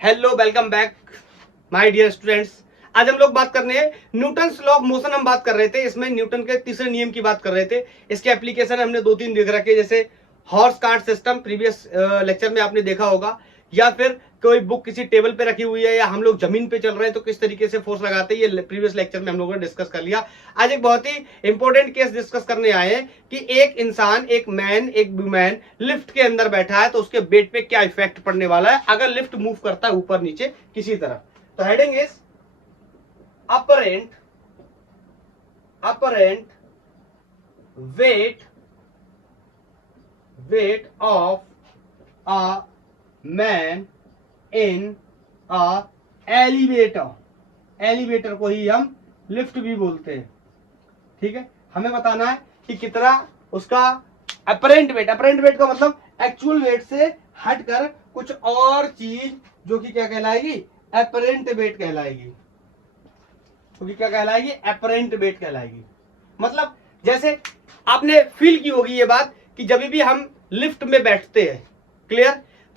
Hello, welcome back my dear students. आज हम लोग बात करने हैं न्यूटन्स लॉ ऑफ मोशन। हम बात कर रहे थे, इसमें न्यूटन के तीसरे नियम की बात कर रहे थे। इसके एप्लीकेशन हमने दो तीन देख रखे, जैसे horse cart system, previous lecture में आपने देखा होगा, या फिर कोई बुक किसी टेबल पे रखी हुई है, या हम लोग जमीन पे चल रहे हैं तो किस तरीके से फोर्स लगाते हैं, ये प्रीवियस लेक्चर में हम लोगों ने डिस्कस कर लिया। आज एक बहुत ही इंपॉर्टेंट केस डिस्कस करने आए हैं कि एक इंसान, एक मैन, एक वुमेन लिफ्ट के अंदर बैठा है तो उसके वेट पे क्या इफेक्ट पड़ने वाला है अगर लिफ्ट मूव करता है ऊपर नीचे किसी तरह। तो heading is apparent weight of a man in a elevator को ही हम लिफ्ट भी बोलते हैं। ठीक है, हमें बताना है कि कितना उसका अपरेंट वेट का मतलब एक्चुअल वेट से हटकर कुछ और चीज जो कि क्या कहलाएगी, अपरेंट वेट कहलाएगी। क्योंकि क्या कहलाएगी, अपरेंट वेट कहलाएगी। मतलब जैसे आपने फील की होगी ये बात कि जब भी हम लिफ्ट में बैठते हैं, क्लियर,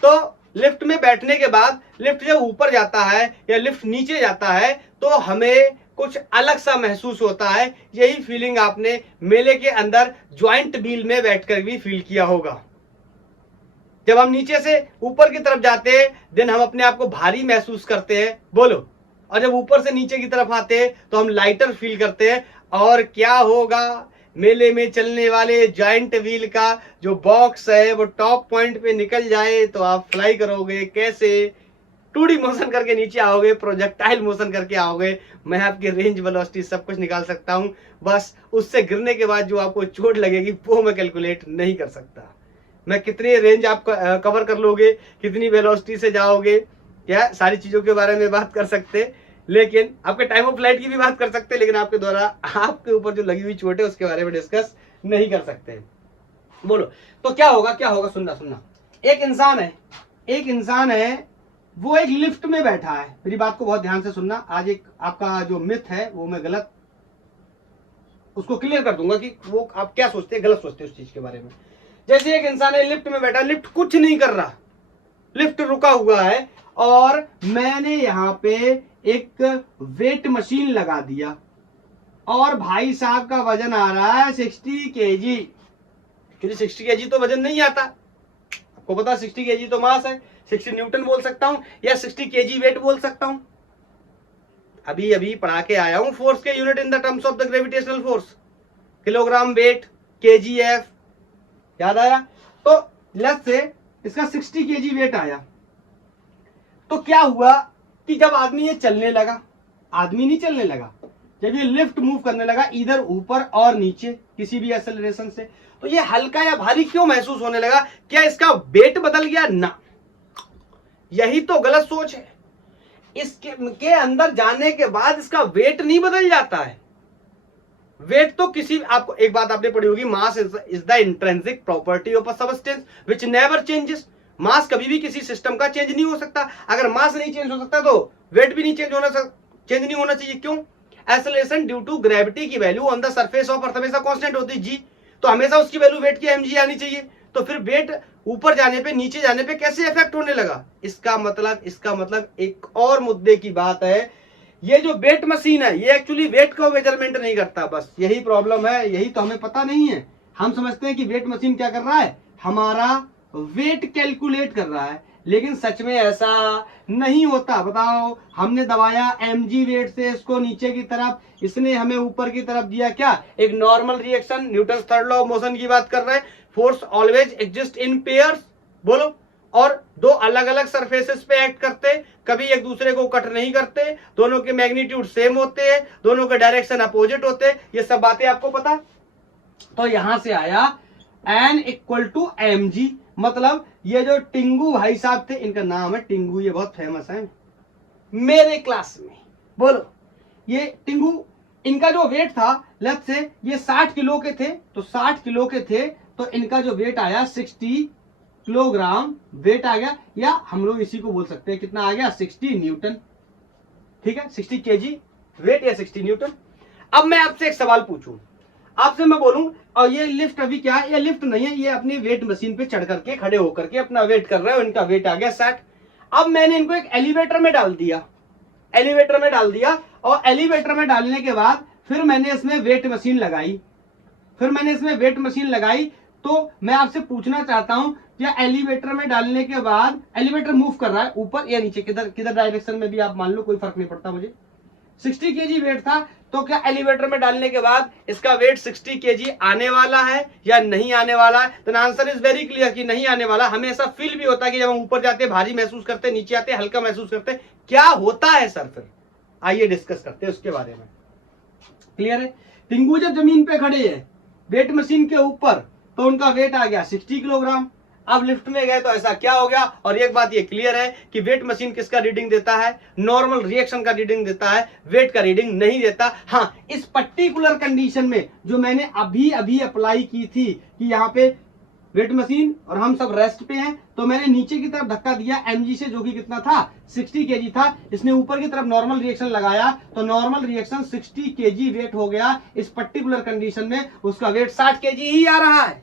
तो लिफ्ट में बैठने के बाद लिफ्ट जब ऊपर जाता है या लिफ्ट नीचे जाता है तो हमें कुछ अलग सा महसूस होता है। यही फीलिंग आपने मेले के अंदर ज्वाइंट व्हील में बैठकर भी फील किया होगा। जब हम नीचे से ऊपर की तरफ जाते हैं देन हम अपने आप को भारी महसूस करते हैं, बोलो, और जब ऊपर से नीचे की तरफ आते हैं तो हम लाइटर फील करते हैं। और क्या होगा, मेले में चलने वाले जॉइंट व्हील का जो बॉक्स है वो टॉप पॉइंट पे निकल जाए तो आप फ्लाई करोगे कैसे, 2D मोशन करके नीचे आओगे, प्रोजेक्टाइल मोशन करके आओगे। मैं आपकी रेंज, वेलोसिटी सब कुछ निकाल सकता हूं, बस उससे गिरने के बाद जो आपको चोट लगेगी वो मैं कैलकुलेट नहीं कर सकता। मैं कितनी रेंज आप कवर कर लोगे, कितनी वेलोसिटी से जाओगे, क्या सारी चीजों के बारे में बात कर सकते, लेकिन आपके टाइम ऑफ फ्लाइट की भी बात कर सकते, लेकिन आपके द्वारा आपके ऊपर जो लगी हुई चोट है उसके बारे में डिस्कस नहीं कर सकते। बोलो तो क्या होगा, सुनना। एक इंसान है, वो एक लिफ्ट में बैठा है। मेरी बात को बहुत ध्यान से सुनना। आज एक आपका जो मिथ है वो मैं गलत उसको क्लियर कर दूंगा कि वो आप क्या सोचते हैं, गलत सोचते हैं उस चीज के बारे में। जैसे एक इंसान है, लिफ्ट में बैठा, लिफ्ट कुछ नहीं कर रहा, लिफ्ट रुका हुआ है और मैंने यहां पे एक वेट मशीन लगा दिया और भाई साहब का वजन आ रहा है 60 केजी। क्योंकि 60 केजी तो वजन नहीं आता, आपको पता 60 केजी तो मास है, 60 न्यूटन बोल सकता हूं या 60 केजी वेट बोल सकता हूं। अभी पढ़ा के आया हूं फोर्स के unit in the terms of the gravitational force, kilogram weight, KGF, याद आया। तो लेट्स से इसका 60 केजी वेट आया, तो क्या हुआ कि जब आदमी ये चलने लगा, आदमी नहीं चलने लगा, जब ये लिफ्ट मूव करने लगा इधर ऊपर और नीचे किसी भी एक्सेलरेशन से, तो ये हल्का या भारी क्यों महसूस होने लगा? क्या इसका वेट बदल गया? ना, यही तो गलत सोच है। इसके अंदर जाने के बाद इसका वेट नहीं बदल जाता है। वेट तो किसी, आपको एक बात आपने पढ़ी होगी, mass is the intrinsic property of a substance which never changes. Mass कभी भी किसी सिस्टम का चेंज नहीं हो सकता। अगर मास नहीं चेंज हो सकता तो वेट भी नहीं चेंज नहीं होना चाहिए। क्यों? एक्सेलरेशन ड्यू टू ग्रेविटी की value on the surface of earth हमेशा कांस्टेंट होती है जी, तो हमेशा उसकी वैल्यू वेट की mg आनी चाहिए। तो फिर वेट ऊपर जाने पे, नीचे जाने पे कैसे इफेक्ट होने लगा? इसका मतलब एक और मुद्दे की बात है। ये जो वेट मशीन है ये एक्चुअली वेट को मेजरमेंट नहीं करता, बस यही प्रॉब्लम है। यही तो हमें पता नहीं है। हम समझते हैं कि वेट मशीन क्या कर रहा है, हमारा वेट कैलकुलेट कर रहा है, लेकिन सच में ऐसा नहीं होता। बताओ, हमने दबाया mg वेट से इसको नीचे की तरफ, इसने हमें ऊपर की तरफ दिया, क्या एक normal reaction. Newton third law of motion की बात कर रहे हैं। Force always exist in pairs, बोलो, और दो अलग अलग सरफेसेस पे एक्ट करते, कभी एक दूसरे को कट नहीं करते, दोनों के मैग्नीट्यूड सेम होते हैं, दोनों के डायरेक्शन अपोजिट होते हैं, ये सब बातें आपको पता। तो यहां से आया N इक्वल टू mg। मतलब ये जो टिंगू भाई साहब थे, इनका नाम है टिंगू, ये बहुत फेमस है मेरे क्लास में, बोलो, ये टिंगू, इनका जो वेट था, लेट्स से ये 60 किलो के थे, तो 60 किलो के थे तो इनका जो वेट आया 60 किलोग्राम वेट आ गया, या हम लोग इसी को बोल सकते हैं कितना आ गया, 60 न्यूटन। ठीक है, 60 केजी वेट या 60 न्यूटन। अब मैं आपसे एक सवाल पूछूं, आपसे मैं बोलूं, और ये लिफ्ट अभी क्या है, ये लिफ्ट नहीं है, ये अपनी वेट मशीन पे चढ़ करके खड़े होकर के अपना वेट कर रहे हो, इनका वेट आ गया 60। अब मैंने इनको एक एलिवेटर में डाल दिया, एलिवेटर में डाल दिया, और एलिवेटर में डालने के बाद फिर मैंने इसमें वेट मशीन लगाई, तो मैं आपसे पूछना चाहता हूं क्या एलिवेटर में डालने के बाद एलिवेटर मूव कर रहा है ऊपर या नीचे, किधर डायरेक्शन में भी आप मान लो, कोई फर्क नहीं पड़ता मुझे। 60 केजी वेट था, तो क्या एलिवेटर में डालने के बाद इसका वेट 60 केजी आने वाला है या नहीं आने वाला है? तो आंसर इज वेरी क्लियर कि नहीं आने वाला। हमें ऐसा फील भी होता है कि जब हम ऊपर जाते हैं भारी महसूस करते हैं, नीचे आते हैं हल्का महसूस करते हैं। क्या होता है सर? फिर आइए डिस्कस करते हैं उसके बारे में। क्लियर है? टिंगू जब जमीन पे खड़े हैं वेट मशीन के ऊपर, तो उनका वेट आ गया 60 किलोग्राम। अब लिफ्ट में गए तो ऐसा क्या हो गया? और एक बात ये क्लियर है कि वेट मशीन किसका रीडिंग देता है? नॉर्मल रिएक्शन का रीडिंग देता है, वेट का रीडिंग नहीं देता। हाँ, इस पर्टिकुलर कंडीशन में जो मैंने अभी अभी अप्लाई की थी कि यहाँ पे वेट मशीन और हम सब रेस्ट पे हैं, तो मैंने नीचे की तरफ धक्का दिया mg से, जो कि कितना था? 60 केजी था। इसने ऊपर की तरफ नॉर्मल रिएक्शन लगाया, तो नॉर्मल रिएक्शन 60 केजी वेट हो गया। इस पर्टिकुलर कंडीशन में उसका वेट 60 केजी ही आ रहा है।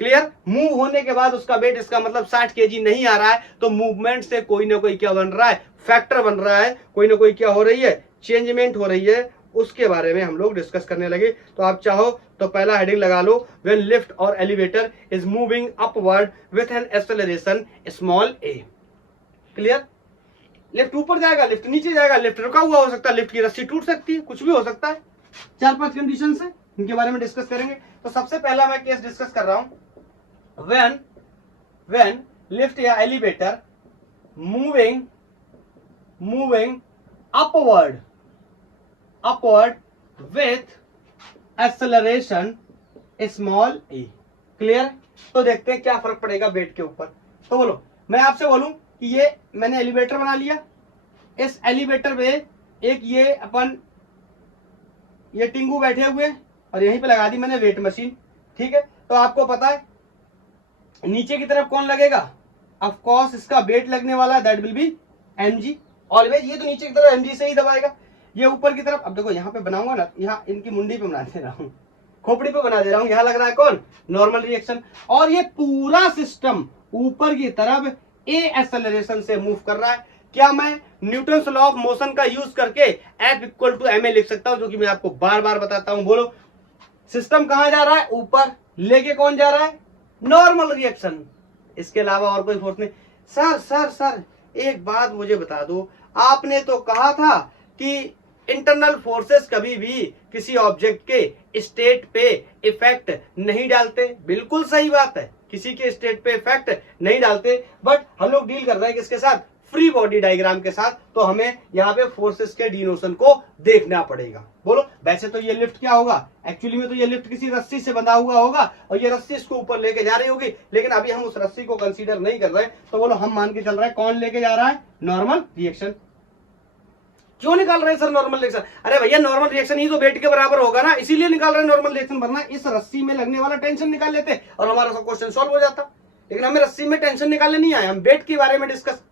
क्लियर? मूव होने के बाद उसका वेट, इसका मतलब 60 केजी नहीं आ रहा है, तो मूवमेंट से कोई ना कोई क्या बन रहा है? फैक्टर बन रहा है, कोई ना कोई क्या हो रही है? चेंजमेंट हो रही है। उसके बारे में हम लोग डिस्कस करने लगे। तो आप चाहो तो पहला हेडिंग लगा लो, व्हेन लिफ्ट और elevator is moving upward with an acceleration small a। Clear? Lift ऊपर जाएगा, लिफ्ट नीचे जाएगा, लिफ्ट रुका हुआ हो सकता है, लिफ्ट की रस्सी टूट सकती है, कुछ भी हो सकता है। 4-5 कंडीशन है, इनके बारे में डिस्कस करेंगे। तो सबसे पहला मैं केस डिस्कस कर रहा हूं, when lift या elevator moving upward with acceleration small a। Clear? तो देखते हैं क्या फर्क पड़ेगा वेट के ऊपर। तो बोलो, मैं आपसे बोलूं कि ये मैंने एलिवेटर बना लिया, इस एलिवेटर में एक ये टिंगू बैठे हुए और यहीं पे लगा दी मैंने वेट मशीन। ठीक है? तो आपको पता है नीचे की तरफ कौन लगेगा? ऑफ कोर्स इसका वेट लगने वाला है, that will B mg always. ये तो नीचे की तरफ mg से ही दबाएगा। ये ऊपर की तरफ, अब देखो यहाँ पे बनाऊंगा ना, यहाँ इनकी मुंडी पे बना दे रहा हूँ, खोपड़ी पे बना दे रहा हूँ, यहाँ लग रहा है कौन? Normal reaction. और ये पूरा सिस्टम ऊपर की तरफ a एक्सेलरेशन से मूव कर रहा है। क्या मैं न्यूटन्स लॉ ऑफ मोशन का यूज करके F इक्वल टू ma लिख सकता हूं, जो कि मैं आपको बार बार बताता हूं। बोलो, सिस्टम कहां जा रहा है? ऊपर। लेके कौन जा रहा है? Normal reaction. इसके अलावा और कोई फोर्स नहीं। सर एक बात मुझे बता दो, आपने तो कहा था कि इंटरनल फोर्सेस कभी भी किसी ऑब्जेक्ट के स्टेट पे इफेक्ट नहीं डालते। बिल्कुल सही बात है, किसी के स्टेट पे इफेक्ट नहीं डालते, बट हम लोग डील कर रहे हैं किसके साथ? फ्री बॉडी डायग्राम के साथ। तो हमें यहाँ पे फोर्सेस के डिनोशन को देखना पड़ेगा। बोलो, वैसे तो ये लिफ्ट क्या होगा? एक्चुअली में तो ये लिफ्ट किसी रस्सी से बंधा हुआ होगा और ये रस्सी इसको ऊपर लेके जा रही होगी, लेकिन अभी हम उस रस्सी को कंसीडर नहीं कर रहे। तो बोलो, हम मान के चल रहे हैं कौन लेके जा रहा है? Normal reaction. क्यों निकाल रहे हैं सर नॉर्मल रिएक्शन? अरे भैया, नॉर्मल रिएक्शन ही तो वेट के बराबर होगा ना, इसीलिए निकाल रहे हैं नॉर्मल रिएक्शन। वरना इस रस्सी में लगने वाला टेंशन निकाल लेते और हमारा सब क्वेश्चन सॉल्व हो जाता। लेकिन हमें रस्सी में टेंशन निकालने नहीं आए, हम वेट के बारे में डिस्कस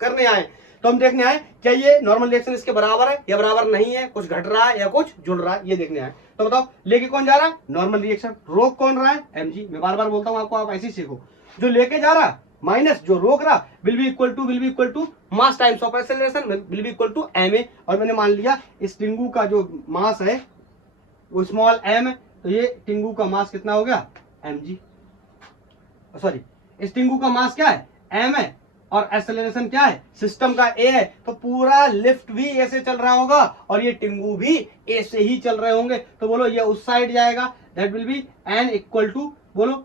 करने आए। तो हम देखने आए क्या ये नॉर्मल रिएक्शन इसके बराबर है या बराबर नहीं है, कुछ घट रहा है या कुछ जुड़ रहा है, ये देखने आए। तो बताओ, लेके कौन जा रहा है? Normal reaction. रोक कौन रहा है? mg। मैं बार बार बोलता हूं आपको, आप ऐसे ही सीखो। जो लेके जा रहा माइनस जो रोक रहा will be equal to mass times of acceleration will be equal to ma। और मैंने मान लिया इस टिंगू का जो मास है वो स्मॉल m है, तो ये टिंगू का मास कितना हो गया? mg। सॉरी, इस टिंगू का मास क्या है? m है, और एक्सेलरेशन क्या है? सिस्टम का a है। तो पूरा लिफ्ट भी a से चल रहा होगा और ये टिंगू भी a से ही चल रहे होंगे। तो बोलो, ये उस साइड जाएगा, that will be n equal to, बोलो,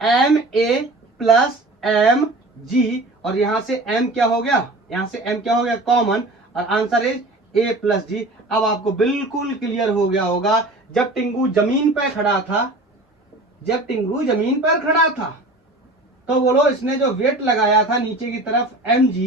ma प्लस mg। और यहां से m क्या हो गया? यहां से m क्या हो गया? कॉमन। और आंसर इज a प्लस जी। अब आपको बिल्कुल क्लियर हो गया होगा, जब टिंगू जमीन पर खड़ा था, तो बोलो, इसने जो वेट लगाया था नीचे की तरफ mg,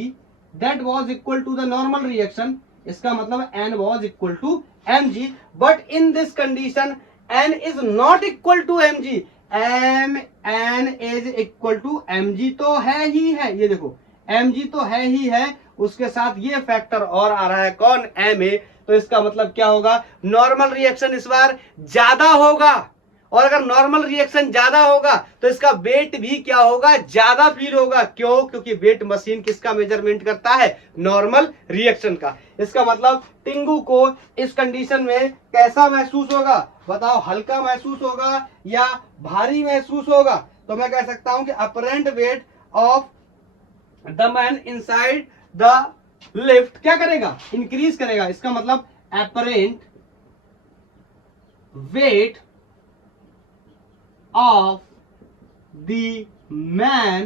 that was equal to the normal reaction. इसका मतलब n was equal to mg, but in this condition n is not equal to mg। n is equal to mg तो है ही है, ये देखो mg तो है ही है, उसके साथ ये फैक्टर और आ रहा है कौन? ma। तो इसका मतलब क्या होगा? नॉर्मल रिएक्शन इस बार ज्यादा होगा और अगर नॉर्मल रिएक्शन ज्यादा होगा तो इसका वेट भी क्या होगा, ज्यादा फील होगा। क्यों? क्योंकि वेट मशीन किसका मेजरमेंट करता है, नॉर्मल रिएक्शन का। इसका मतलब टिंगू को इस कंडीशन में कैसा महसूस होगा, बताओ, हल्का महसूस होगा या भारी महसूस होगा? तो मैं कह सकता हूं कि apparent weight of the man inside the lift क्या करेगा, इंक्रीज करेगा। इसका मतलब apparent wait of the man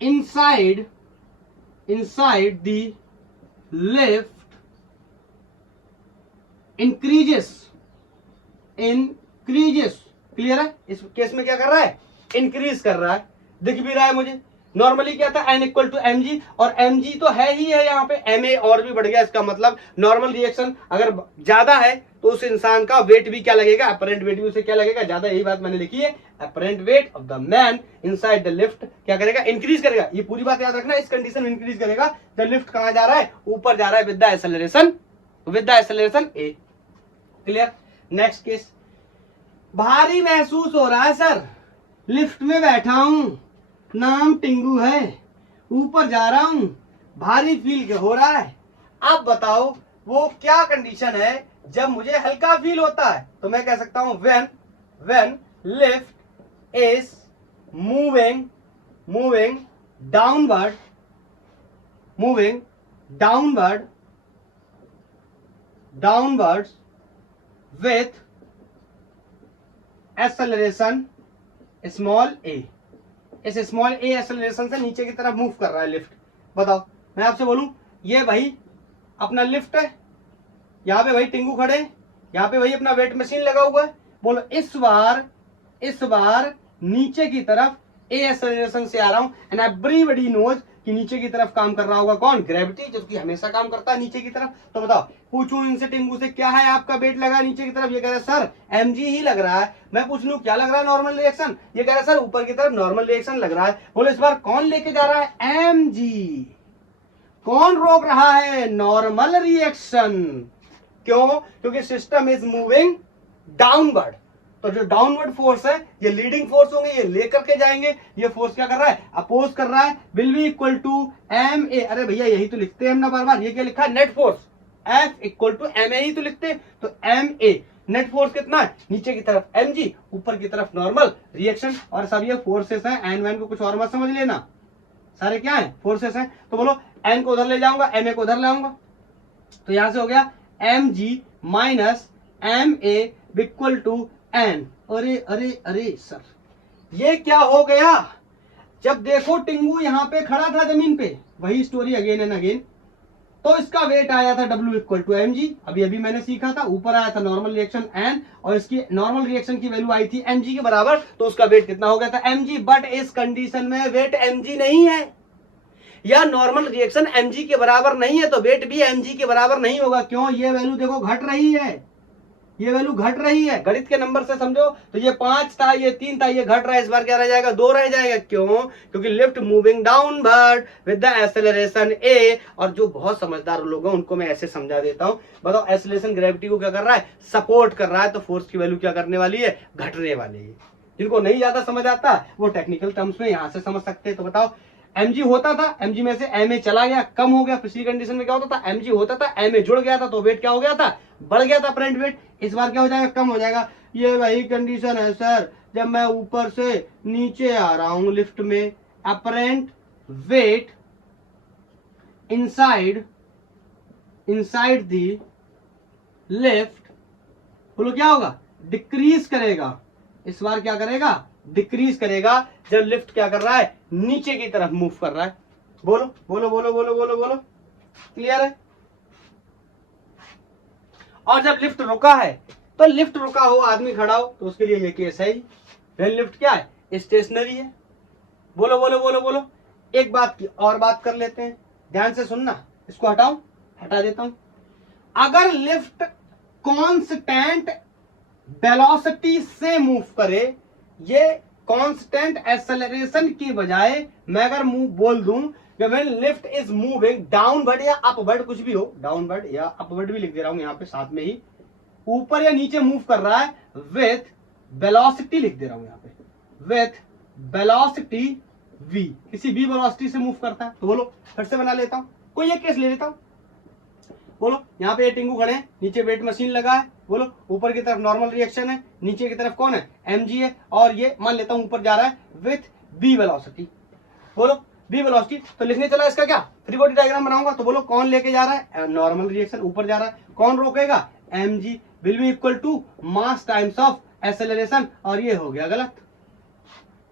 inside the lift increases। Clear है? इस केस में क्या कर रहा है, इंक्रीज कर रहा है। दिख भी रहा है मुझे। नॉर्मली क्या था, n equal to M G, और एम जी तो है ही है, यहाँ पे एम ए और भी बढ़ गया। इसका मतलब नॉर्मल रिएक्शन अगर ज्यादा है तो उस इंसान का वेट भी क्या लगेगा, अपरेंट वेट भी उसे क्या लगेगा, ज्यादा। यही बात मैंने लिखी है, apparent weight of the man inside the lift क्या करेगा, इंक्रीज करेगा। ये पूरी बात याद रखना, इस कंडीशन में इंक्रीज करेगा। द लिफ्ट कहां जा रहा है, ऊपर जा रहा है, with the acceleration A. Clear? Next case, भारी महसूस हो रहा है सर, लिफ्ट में बैठा हूं, नाम टिंगू है, ऊपर जा रहा हूं, भारी फील हो रहा है। अब बताओ वो क्या कंडीशन है जब मुझे हल्का फील होता है? तो मैं कह सकता हूं when lift is moving downwards with acceleration small A. इस स्मॉल ए एक्सेलरेशन से नीचे की तरफ मूव कर रहा है लिफ्ट। बताओ, मैं आपसे बोलूं, ये भाई अपना लिफ्ट है, यहाँ पे भाई टिंगू खड़े हैं, यहाँ पे भाई अपना वेट मशीन लगा हुआ है। बोलो इस बार नीचे की तरफ ए एक्सेलरेशन से आ रहा हूं, एंड एवरीबॉडी नोज कि नीचे की तरफ काम कर रहा होगा कौन, ग्रेविटी, जो कि हमेशा काम करता है नीचे की तरफ। तो बताओ, पूछूं इनसे, टिंगू से, क्या है आपका वेट लगा नीचे की तरफ? ये कह रहा है सर एमजी ही लग रहा है। मैं पूछ लूं क्या लग रहा है, नॉर्मल रिएक्शन? ये कह रहा है सर ऊपर की तरफ नॉर्मल रिएक्शन लग रहा है। बोलो इस बार कौन लेके जा रहा है, एमजी। कौन रोक रहा है, नॉर्मल रिएक्शन। क्यों? क्योंकि सिस्टम इज मूविंग डाउनवर्ड। तो जो डाउनवर्ड फोर्स है ये लीडिंग फोर्स होंगे, ये लेकर के जाएंगे। ये फोर्स क्या कर रहा है, अपोज कर रहा है, will be equal to M A. अरे भैया यही तो लिखते हैं हम ना बार बार, ये क्या लिखा है, net force F equal to M A ही तो लिखते हैं। तो एम ए नेट फोर्स कितना है, नीचे की तरफ एम जी, ऊपर की तरफ नॉर्मल रिएक्शन। और सब ये फोर्सेस हैं, एन वैन को कुछ और मत समझ लेना, सारे क्या है, फोर्सेस हैं। तो बोलो एन को उधर ले जाऊंगा, एम ए को उधर ले आऊंगा, तो यहां से हो गया M G minus M A equal to N. अरे अरे अरे सर, ये क्या हो गया? जब देखो टिंगू यहां पे खड़ा था जमीन पे, वही स्टोरी अगेन एंड अगेन। तो इसका वेट आया था W equal to M G, अभी मैंने सीखा था। ऊपर आया था नॉर्मल रिएक्शन एन, और इसकी नॉर्मल रिएक्शन की वैल्यू आई थी mg के बराबर, तो उसका वेट कितना हो गया था, mg। बट इस कंडीशन में वेट mg नहीं है, या नॉर्मल रिएक्शन mg के बराबर नहीं है, तो वेट भी mg के बराबर नहीं होगा। क्यों? ये वैल्यू देखो घट रही है, ये वैल्यू घट रही है। गणित के नंबर से समझो तो ये 5 था, ये 3 था, ये घट रहा है। इस बार क्या रह जाएगा, 2 रह जाएगा। क्यों? क्योंकि lift moving downward with the acceleration A. और जो बहुत समझदार लोग हैं उनको मैं ऐसे समझा देता हूं। बताओ, एक्सेलरेशन ग्रेविटी को क्या कर रहा है, सपोर्ट कर रहा है, तो फोर्स की वैल्यू क्या करने वाली है, घटने वाली है। जिनको नहीं ज्यादा समझ आता वो टेक्निकल टर्म्स में यहां से समझ सकते हैं। तो बताओ, mg होता था, mg में से ma चला गया, कम हो गया। पिछली कंडीशन में क्या होता था, mg होता था, ma जुड़ गया था, तो वेट क्या हो गया था, बढ़ गया था अपरेंट वेट। इस बार क्या हो जाएगा, कम हो जाएगा। ये वही कंडीशन है सर, जब मैं ऊपर से नीचे आ रहा हूं लिफ्ट में, apparent wait inside the lift, बोलो क्या होगा, डिक्रीज करेगा। इस बार क्या करेगा, डिक्रीज करेगा, जब लिफ्ट क्या कर रहा है, नीचे की तरफ मूव कर रहा है। बोलो बोलो बोलो बोलो बोलो बोलो, क्लियर है? और जब लिफ्ट रुका है, तो लिफ्ट रुका हो, आदमी खड़ा हो, तो उसके लिए ये केस है ही। लिफ्ट क्या है, स्टेशनरी है। बोलो बोलो बोलो बोलो। एक बात की और बात कर लेते हैं, ध्यान से सुनना। इसको हटाओ, हटा देता हूं। अगर लिफ्ट कांस्टेंट वेलोसिटी से मूव करे, ये कांस्टेंट एक्सेलरेशन की बजाय मैं अगर बोल दूं कि when lift is moving downward या अपवर्ड, कुछ भी हो, डाउनवर्ड या अपवर्ड भी लिख दे रहा हूं यहां पे साथ में ही, ऊपर या नीचे मूव कर रहा है विथ वेलोसिटी लिख दे रहा हूं यहां पे, विथ वेलोसिटी v, किसी b वेलोसिटी से मूव करता है। तो बोलो फिर से बना लेता हूं, कोई एक केस ले लेता हूं। बोलो यहाँ पे टिंगू खड़े हैं, नीचे वेट मशीन लगा है, बोलो ऊपर की तरफ नॉर्मल रिएक्शन है, नीचे की तरफ कौन है, mg है, और ये मान लेता हूं ऊपर जा रहा है विथ b वेलोसिटी। बोलो b वेलोसिटी, तो लिखने चला इसका क्या, फ्री बॉडी डायग्राम बनाऊंगा। तो बोलो कौन लेके जा रहा है, नॉर्मल रिएक्शन ऊपर जा रहा है, कौन रोकेगा, mg will be equal to mass times of acceleration, और ये हो गया गलत।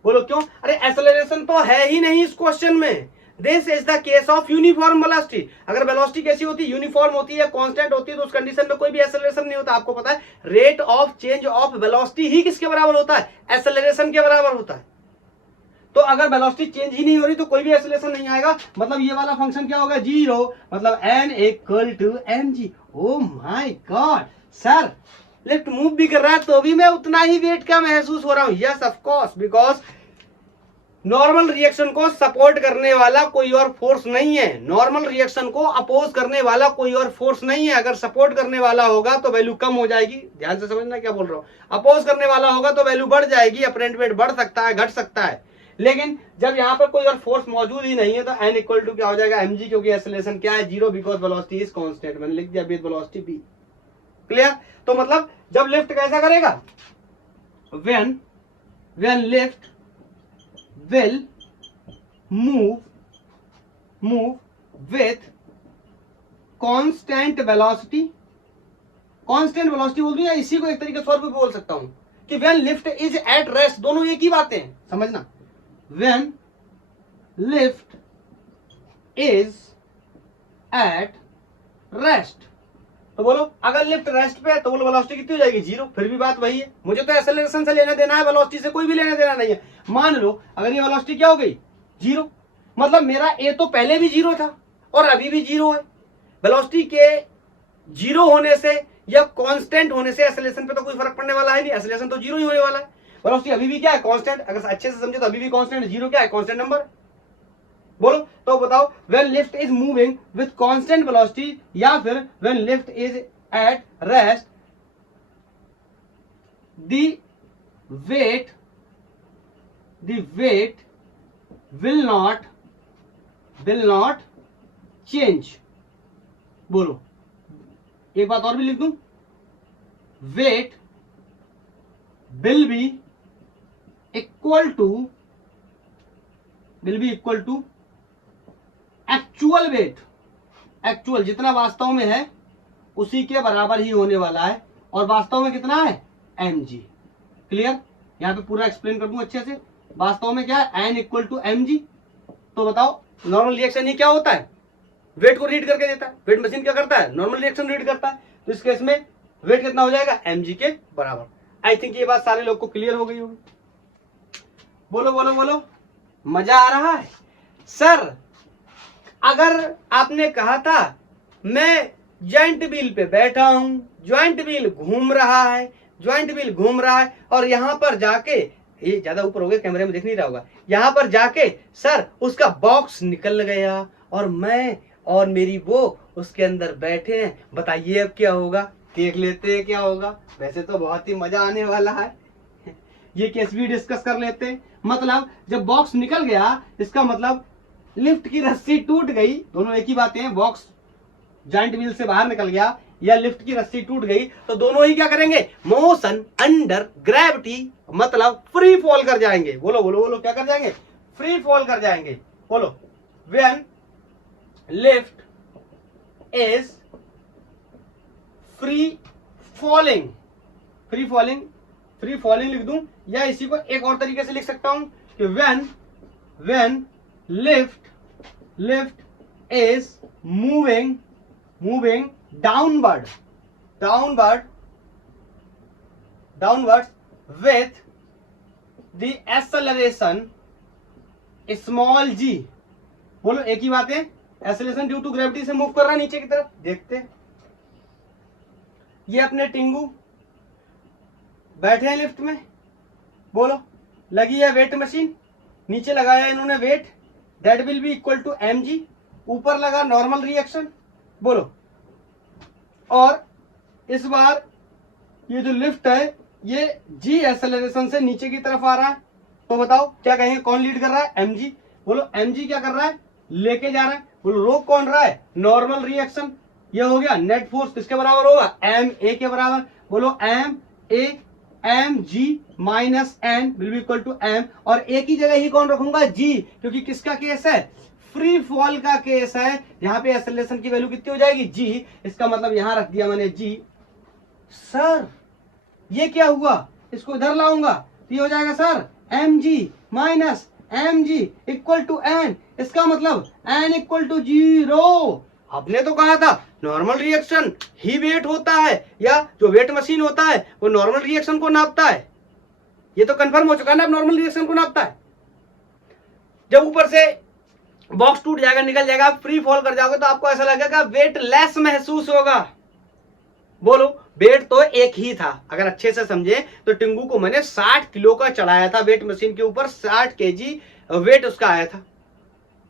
बोलो क्यों, अरे एक्सेलरेशन तो है ही नहीं इस क्वेश्चन में। This is the case of uniform velocity. अगर वेलोसिटी कैसी होती है, यूनिफॉर्म होती है, कांस्टेंट होती है, तो उस कंडीशन में कोई भी एक्सेलरेशन नहीं होता। आपको पता है rate of change of velocity ही किसके बराबर होता है, एक्सेलरेशन के बराबर होता है। तो अगर वेलोसिटी चेंज ही नहीं हो रही तो कोई भी एक्सेलरेशन नहीं आएगा, मतलब ये वाला फंक्शन क्या होगा, जीरो, मतलब n equal to mg। Oh my god sir, lift move भी कर रहा है तो भी मैं उतना ही वेट का महसूस हो रहा हूं। Yes of course, because normal reaction को सपोर्ट करने वाला कोई और फोर्स नहीं है, नॉर्मल रिएक्शन को अपोज करने वाला कोई और फोर्स नहीं है। अगर सपोर्ट करने वाला होगा तो वैल्यू कम हो जाएगी, ध्यान से समझना क्या बोल रहा हूं। अपोज करने वाला होगा तो वैल्यू बढ़ जाएगी, अपरेंट वेट बढ़ सकता है, घट सकता है। लेकिन जब यहाँ पर कोई और फोर्स मौजूद ही नहीं है तो n इक्वल टू क्या हो जाएगा, mg, क्योंकि एक्सेलरेशन क्या है, zero, because velocity is constant. मैंने लिख दिया विद वेलोसिटी b। क्लियर। तो मतलब जब लिफ्ट कैसा करेगा, when lift will move with constant velocity। constant velocity बोल दूं या इसी को एक तरीके से और भी बोल सकता हूं कि when lift is at rest, दोनों एक ही बातें हैं, समझना। when lift is at rest, तो बोलो अगर लिफ्ट रेस्ट पे है तो बोलो वेलोसिटी कितनी हो जाएगी, जीरो। फिर भी बात वही है, मुझे तो एक्सेलरेशन से लेना देना है, वेलोसिटी से कोई भी लेना देना नहीं है। मान लो अगर ये वेलोसिटी क्या हो गई, जीरो, मतलब मेरा ए तो पहले भी जीरो था और अभी भी जीरो है। वेलोसिटी के जीरो होने से या कांस्टेंट होने से एक्सेलरेशन पे तो कोई फर्क पड़ने वाला है नहीं, एक्सेलरेशन तो जीरो ही होने वाला है। वेलोसिटी अभी भी क्या है, कांस्टेंट। अगर अच्छे से समझे तो अभी भी कांस्टेंट, जीरो क्या है, कांस्टेंट नंबर। बोलो तो बताओ, when lift is moving with constant velocity या फिर when lift is at rest, the weight will not change। बोलो एक बात और भी लिख दूं, weight will be equal to actual wait, actual जितना वास्तव में है उसी के बराबर ही होने वाला है, और वास्तव में कितना है, mg। क्लियर। यहां पे पूरा एक्सप्लेन कर दूं अच्छे से। वास्तव में क्या है, n इक्वल टू mg। तो बताओ नॉर्मल रिएक्शन ही क्या होता है, वेट को रीड करके देता है। वेट मशीन क्या करता है, नॉर्मल रिएक्शन रीड करता है। तो इस केस में वेट कितना हो जाएगा, mg के बराबर। आई थिंक ये बात सारे लोग को क्लियर हो गई होगी। बोलो बोलो बोलो, मजा आ रहा है सर। अगर आपने कहा था मैं ज्वाइंट व्हील पे बैठा हूं, ज्वाइंट व्हील घूम रहा है, ज्वाइंट व्हील घूम रहा है, और यहां पर जाके, ये ज्यादा ऊपर हो गया कैमरे में दिख नहीं रहा होगा, यहां पर जाके सर उसका बॉक्स निकल गया और मैं और मेरी वो उसके अंदर बैठे हैं। बताइए अब क्या होगा, देख लेते हैं क्या होगा। वैसे तो बहुत ही मजा आने वाला है, ये केस भी डिस्कस कर लेते हैं। मतलब जब बॉक्स निकल गया, इसका मतलब लिफ्ट की रस्सी टूट गई, दोनों एक ही बातें हैं। बॉक्स जॉइंट व्हील से बाहर निकल गया या लिफ्ट की रस्सी टूट गई, तो दोनों ही क्या करेंगे, मोशन अंडर ग्रेविटी, मतलब फ्री फॉल कर जाएंगे। बोलो बोलो बोलो, क्या कर जाएंगे, फ्री फॉल कर जाएंगे। बोलो when lift is free falling, free falling, free falling लिख दूं, या इसी को एक और तरीके से लिख सकता हूं कि when lift is moving downwards with the acceleration small g। बोलो एक ही बात है, एक्सेलरेशन ड्यू टू ग्रेविटी से मूव कर रहा है नीचे की तरफ। देखते हैं, ये अपने टिंगू बैठे हैं लिफ्ट में, बोलो लगी है वेट मशीन, नीचे लगाया इन्होंने weight, that will be equal to mg, ऊपर लगा नॉर्मल रिएक्शन। बोलो, और इस बार ये जो लिफ्ट है ये जी एक्सेलरेशन से नीचे की तरफ आ रहा है, तो बताओ क्या कहेंगे, कौन लीड कर रहा है, mg। बोलो mg क्या कर रहा है, लेके जा रहा है। बोलो रोक कौन रहा है, नॉर्मल रिएक्शन। ये हो गया नेट फोर्स किसके बराबर होगा, एम ए के बराबर। बोलो M A M G minus N will be equal to M, और ए की जगह ही कौन रखूंगा, जी, क्योंकि किसका केस है, फ्री फॉल का केस है, जहां पे एक्सेलरेशन की वैल्यू कितनी हो जाएगी, जी। इसका मतलब यहां रख दिया मैंने जी। सर ये क्या हुआ, इसको इधर लाऊंगा तो ये हो जाएगा sir M G minus M G equal to N. इसका मतलब एन इक्वल टू 0। आपने तो कहा था नॉर्मल रिएक्शन ही वेट होता है, या जो वेट मशीन होता है वो नॉर्मल रिएक्शन को नापता है। ये तो कंफर्म हो चुका है ना, नॉर्मल रिएक्शन को नापता है। जब ऊपर से बॉक्स टूट जाएगा, निकल जाएगा, फ्री फॉल कर जाओगे तो आपको ऐसा लगेगा वेट लेस महसूस होगा। बोलो वेट तो एक ही था, अगर अच्छे से समझे तो टिंगू को मैंने 60 किलो का चढ़ाया था वेट मशीन के ऊपर, 60 केजी वेट उसका आया था,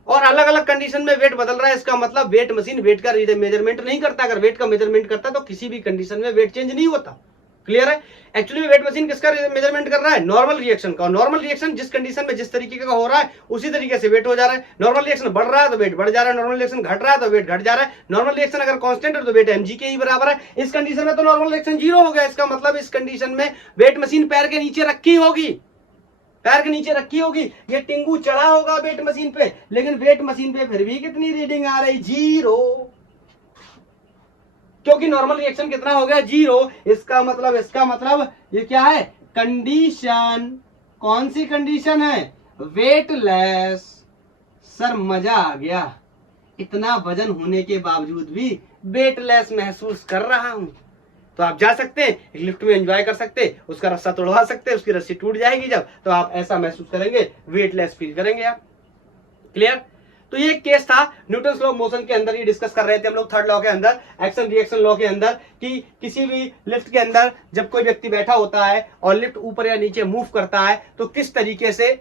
और अलग अलग कंडीशन में वेट बदल रहा है। इसका मतलब वेट मशीन वेट का मेजरमेंट नहीं करता, अगर वेट का मेजरमेंट करता तो किसी भी कंडीशन में वेट चेंज नहीं होता। क्लियर है। एक्चुअली में वेट मशीन किसका मेजरमेंट कर रहा है, नॉर्मल रिएक्शन का। नॉर्मल रिएक्शन जिस कंडीशन में जिस तरीके का हो रहा है उसी तरीके से वेट हो जा रहा है। नॉर्मल रिएक्शन बढ़ रहा है तो वेट बढ़ जा रहा है, नॉर्मल रिएक्शन घट रहा है तो वेट घट जा रहा है। नॉर्मल रिएक्शन अगर कांस्टेंट है तो वेट mg के ही बराबर है। इस कंडीशन में तो नॉर्मल रिएक्शन 0 हो गया। इसका मतलब इस कंडीशन में वेट मशीन पैर के नीचे रखी होगी, पैर के नीचे रखी होगी। ये टिंगू चढ़ा होगा वेट मशीन पे, लेकिन वेट मशीन पे फिर भी कितनी रीडिंग आ रही, 0, क्योंकि नॉर्मल रिएक्शन कितना हो गया, 0। इसका मतलब ये क्या है, कंडीशन। कौन सी कंडीशन है, वेटलेस। सर मजा आ गया, इतना वजन होने के बावजूद भी वेटलेस महसूस कर रहा हूं। तो आप जा सकते हैं लिफ्ट में एंजॉय कर सकते हैं, उसका रस्सा तोड़वा सकते हैं, उसकी रस्सी टूट जाएगी जब, तो आप ऐसा महसूस करेंगे, वेटलेस फील करेंगे आप। क्लियर। तो ये केस था न्यूटन लॉ ऑफ मोशन के अंदर, ये डिस्कस कर रहे थे हम लोग थर्ड लॉ के अंदर, एक्शन रिएक्शन लॉ के अंदर, कि किसी भी लिफ्ट के अंदर जब कोई व्यक्ति बैठा होता है और लिफ्ट ऊपर या नीचे मूव करता है तो किस तरीके से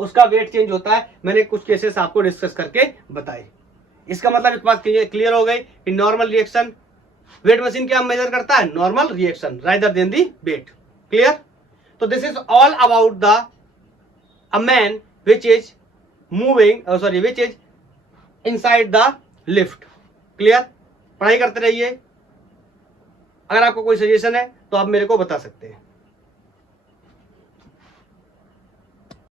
उसका वेट चेंज होता है। मैंने कुछ केसेस आपको डिस्कस करके बताए। इसका मतलब एक बात क्लियर हो गई कि नॉर्मल रिएक्शन, वेट मशीन क्या मेजर करता है, नॉर्मल रिएक्शन रादर देन दी वेट। क्लियर। तो this is all about the a man which is which is inside the lift। Clear. पढ़ाई करते रहिए, अगर आपको कोई सजेशन है तो आप मेरे को बता सकते हैं।